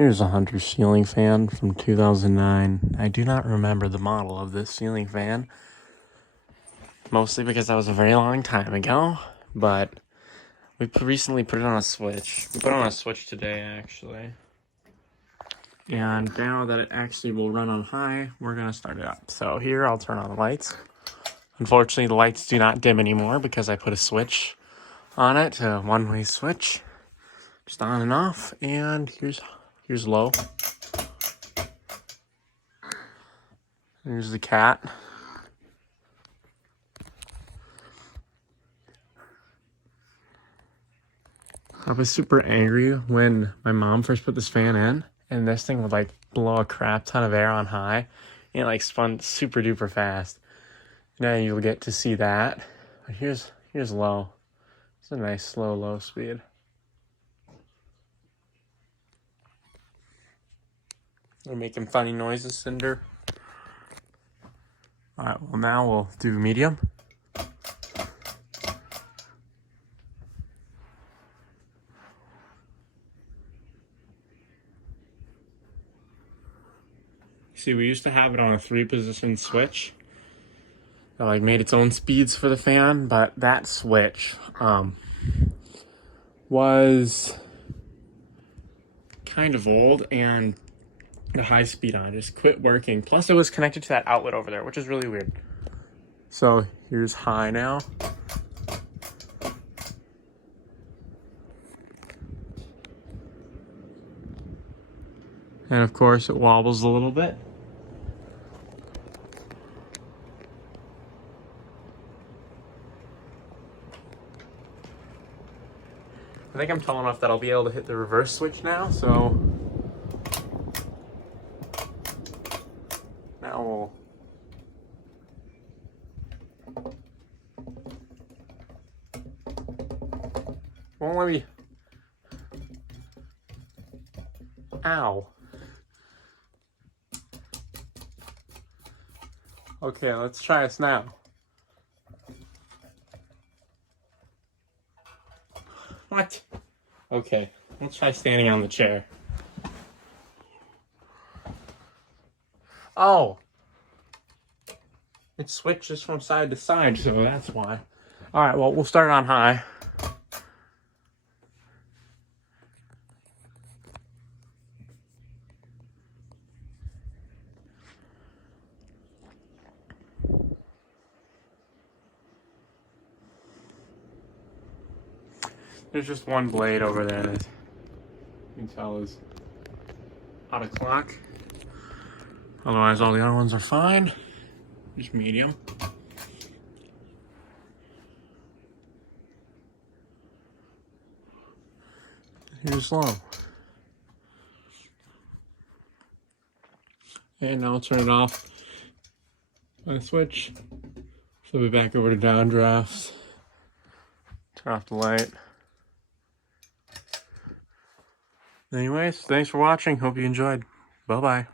Here's a Hunter ceiling fan from 2009. I do not remember the model of this ceiling fan, mostly because that was a very long time ago, but we recently put it on a switch. We put it on a switch today, actually. And now that it actually will run on high, we're going to start it up. So here, I'll turn on the lights. Unfortunately, the lights do not dim anymore because I put a switch on it, a one-way switch. Just on and off, and here's low. Here's the cat. I was super angry when my mom first put this fan in, and this thing would like blow a crap ton of air on high, and it like spun super duper fast. Now you'll get to see that. But here's low. It's a nice slow low speed. We're making funny noises, Cinder. All right, well now we'll do medium. See, we used to have it on a 3-position switch that like made its own speeds for the fan, but that switch was kind of old, and the high speed on it just quit working. Plus it was connected to that outlet over there, which is really weird. So here's high now. And of course it wobbles a little bit. I think I'm tall enough that I'll be able to hit the reverse switch now, so now we'll won't let me. Ow. Okay, let's try this now. What? Okay, let's try standing on the chair. Oh! It switches from side to side, so that's why. Alright, well, we'll start on high. There's just one blade over there that you can tell is out of clock. Otherwise, all the other ones are fine. Just medium. Here's low. And now I'll turn it off on a switch. Flip it back over to downdraft. Turn off the light. Anyways, thanks for watching. Hope you enjoyed. Bye-bye.